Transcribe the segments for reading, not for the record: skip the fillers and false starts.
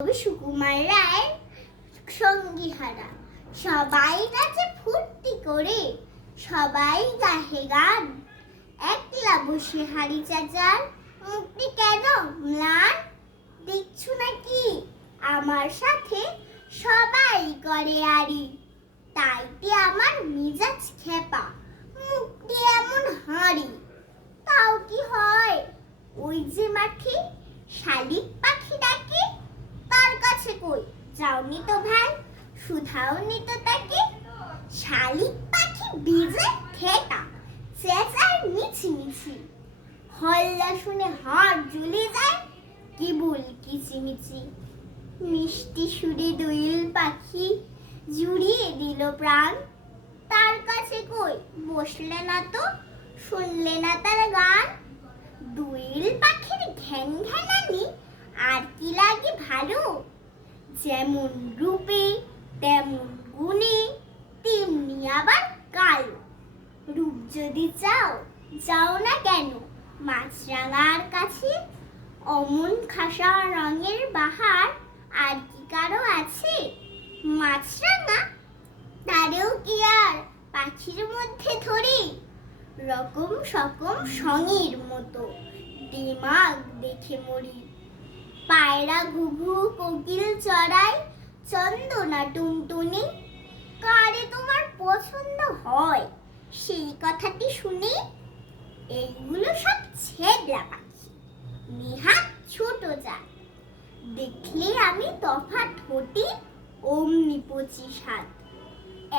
কবি সুকুমার রায়ের সঙ্গীহারা। সবাই নাচে ফুর্তি করে, সবাই গাহে গান, একলা বসে হাড়ি চাচার মুক্তি কেন ম্লান? দেখছো নাকি আমার সাথে সবাই করে আড়ি, তাইতে আমার মিজাজ খেপা, মুক্তি এমন হাঁড়ি। তাও কি হয় ওই যে মাঠে শালিক পাখি ডাকে, তার কাছে কই যাওনি তো ভাই, শুধাওনি তো তাকে। শালিক পাখি ভিজে ঠেকা, চেঁচায় মিছি মিছি, হল্লা শুনে হাড় জ্বলে যায় কেবল কিচিমিচি। মিষ্টি সুরে দোয়েল পাখি জুড়িয়ে দিল প্রাণ, তার কাছে কই বসলে না তো, শুনলে না তার গান। দোয়েল পাখির ঘ্যান ঘ্যানানি আর কি লাগে ভালো, যেমন রূপে তেমন গুণে তেমনি আবার কালো। রূপ যদি চাও যাও না কেন মাছরাঙার কাছে, অমন খাসা রঙের বাহার আর কি কারো আছে? মাছরাঙা তারেও কি আর পাখির মধ্যে ধরি, রকম সকম সঙের মতো দিমাগ দেখে মরি। পায়রা ঘুঘু কোকিল চড়াই চন্দনা টুনটুনি, কারে তোমার পছন্দ হয় সেই কথাটি শুনি। এইগুলো সব ছেদরা পাখি, নেহাত ছোট জাত, দেখলে আমি তফাৎ হটি অমনি 25 হাত।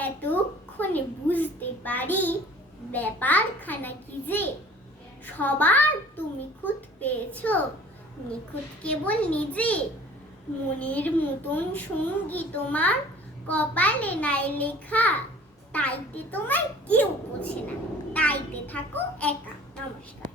এতক্ষণে বুঝতে পারি ব্যাপারখানা কি যে, সবার তুমি খুঁত পেয়েছ, নিখুঁত কেবল নিজে। মনের মতন সঙ্গী তোমার কপালে নাই লেখা, তাইতে তোমায় কেউ বোঝে না, তাইতে থাকো একা। নমস্কার।